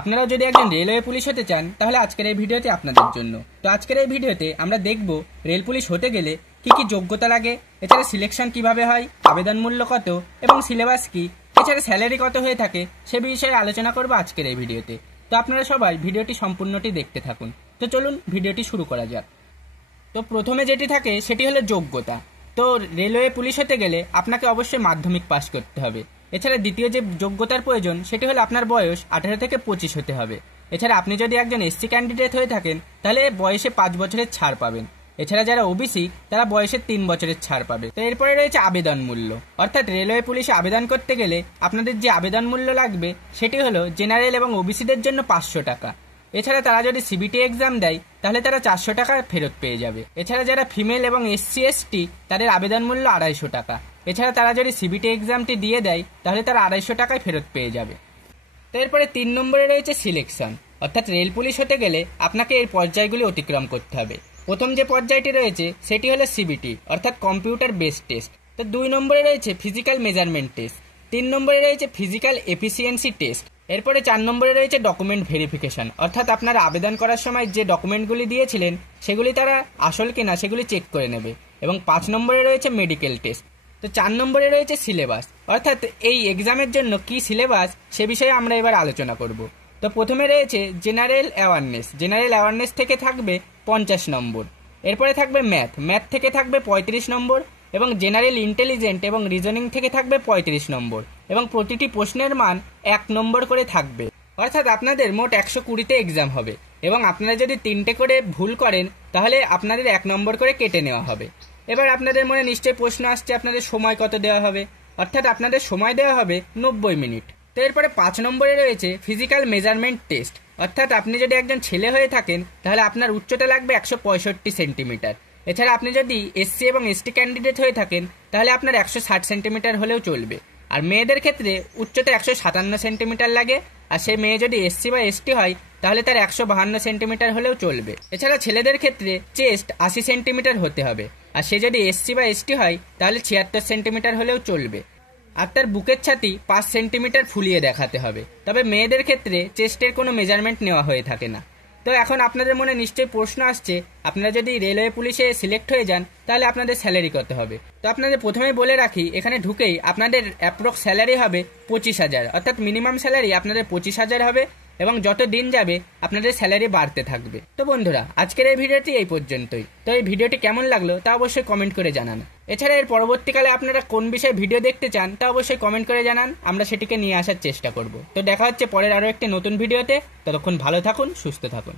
আপনারা যদি একজন রেলওয়ে পুলিশ হতে চান তাহলে আজকের এই ভিডিওটি আপনাদের জন্য। তো আজকের এই ভিডিওতে আমরা দেখব রেল পুলিশ হতে গেলে কি কি যোগ্যতা লাগে, এছাড়া সিলেকশন কিভাবে হয়, আবেদন মূল্য কত এবং সিলেবাস কি, এছাড়া স্যালারি কত হয়ে থাকে সে বিষয়ে আলোচনা করব আজকের এই ভিডিওতে। তো আপনারা সবাই ভিডিওটি সম্পূর্ণটি দেখতে থাকুন। তো চলুন ভিডিওটি শুরু করা যাক। তো প্রথমে যেটি থাকে সেটি হলো যোগ্যতা। তো রেলওয়ে পুলিশ হতে গেলে আপনাকে অবশ্যই মাধ্যমিক পাস করতে হবে। এছাড়া দ্বিতীয় যে যোগ্যতার প্রয়োজন সেটি হলো আপনার বয়স 18 থেকে 25 হতে হবে। এছাড়া আপনি যদি একজন এসসি ক্যান্ডিডেট হয়ে থাকেন তাহলে বয়সে 5 বছরের ছাড় পাবেন। এছাড়া যারা ওবিসি তারা বয়সে 3 বছরের ছাড় পাবে। তো এরপরে রয়েছে আবেদন মূল্য, অর্থাৎ রেলওয়ে পুলিশে আবেদন করতে গেলে আপনাদের যে আবেদন মূল্য লাগবে সেটি হলো জেনারেল এবং ওবিসিদের জন্য 500 টাকা। এছাড়া তারা যদি সিবিটি এক্সাম দেয় তাহলে তারা 400 টাকা ফেরত পেয়ে যাবে। এছাড়া যারা ফিমেল এবং এসসি এসটি তাদের আবেদন মূল্য 250 টাকা। এছাড়া তারা যদি সিবিটি এক্সামটি দিয়ে দেয় তাহলে তারা 250 টাকায় ফেরত পেয়ে যাবে। তো এরপরে 3 নম্বরে রয়েছে সিলেকশন, অর্থাৎ রেল পুলিশ হতে গেলে আপনাকে এই পর্যায়গুলি অতিক্রম করতে হবে। প্রথম যে পর্যায়টি রয়েছে সেটি হলো সিবিটি, অর্থাৎ কম্পিউটার বেসড টেস্ট। তো 2 নম্বরে রয়েছে ফিজিক্যাল মেজারমেন্ট টেস্ট। 3 নম্বরে রয়েছে ফিজিক্যাল এফিসিয়েন্সি টেস্ট। এরপরে 4 নম্বরে রয়েছে ডকুমেন্ট ভেরিফিকেশন, অর্থাৎ আপনারা আবেদন করার সময় যে ডকুমেন্টগুলি দিয়েছিলেন সেগুলি তারা আসল কিনা সেগুলি চেক করে নেবে। এবং 5 নম্বরে রয়েছে মেডিকেল টেস্ট। তো 4 নম্বরে রয়েছে সিলেবাস, অর্থাৎ এই এক্সামের জন্য কি সিলেবাস সে বিষয়ে আমরা এবার আলোচনা করব। তো প্রথমে রয়েছে জেনারেল অ্যাওয়ারনেস। জেনারেল অ্যাওয়ারনেস থেকে থাকবে 50 নম্বর। এরপরে থাকবে ম্যাথ থেকে থাকবে 35 নম্বর এবং জেনারেল ইন্টেলিজেন্ট এবং রিজনিং থেকে থাকবে 35 নম্বর এবং প্রতিটি প্রশ্নের মান 1 নম্বর করে থাকবে। অর্থাৎ আপনাদের মোট 120তে এক্সাম হবে এবং আপনারা যদি 3টে করে ভুল করেন তাহলে আপনাদের 1 নম্বর করে কেটে নেওয়া হবে। এবার আপনাদের মনে নিশ্চয়ই প্রশ্ন আসছে আপনাদের সময় কত দেওয়া হবে, অর্থাৎ আপনাদের সময় দেওয়া হবে 90 মিনিট। তো এরপরে 5 নম্বরে রয়েছে ফিজিক্যাল মেজারমেন্ট টেস্ট, অর্থাৎ আপনি যদি একজন ছেলে হয়ে থাকেন তাহলে আপনার উচ্চতা লাগবে 165 সেন্টিমিটার। এছাড়া আপনি যদি এসসি এবং এসটি ক্যান্ডিডেট হয়ে থাকেন তাহলে আপনার 160 সেন্টিমিটার হলেও চলবে। আর মেয়েদের ক্ষেত্রে উচ্চতা 157 সেন্টিমিটার লাগে, আর সেই মেয়ে যদি এসসি বা এসটি হয় তাহলে তার 152 সেন্টিমিটার হলেও চলবে। এছাড়া ছেলেদের ক্ষেত্রে চেস্ট 80 সেন্টিমিটার হতে হবে, আর সে যদি এসসি বা এসটি হয় তাহলে 76 সেন্টিমিটার হলেও চলবে। আর তার বুকের ছাতি 5 সেন্টিমিটার ফুলিয়ে দেখাতে হবে। তবে মেয়েদের ক্ষেত্রে চেস্টের কোনো মেজারমেন্ট নেওয়া হয়ে থাকে না। তো এখন আপনাদের মনে নিশ্চয়ই প্রশ্ন আসছে আপনারা যদি রেলওয়ে পুলিশে সিলেক্ট হয়ে যান তাহলে আপনাদের স্যালারি কত হবে। তো আপনাদের প্রথমেই বলে রাখি এখানে ঢুকেই আপনাদের অ্যাপ্রক্স স্যালারি হবে 25,000, অর্থাৎ মিনিমাম স্যালারি আপনাদের 25,000 হবে এবং যত দিন যাবে আপনাদের স্যালারি বাড়তে থাকবে। তো বন্ধুরা আজকের এই ভিডিওটি এই পর্যন্তই। তো এই ভিডিওটি কেমন লাগলো তা অবশ্যই কমেন্ট করে জানান। এছাড়া এর পরবর্তীকালে আপনারা কোন বিষয়ে ভিডিও দেখতে চান তা অবশ্যই কমেন্ট করে জানান, আমরা সেটিকে নিয়ে আসার চেষ্টা করব। তো দেখা হচ্ছে পরের আরও একটি নতুন ভিডিওতে। ততক্ষণ ভালো থাকুন, সুস্থ থাকুন।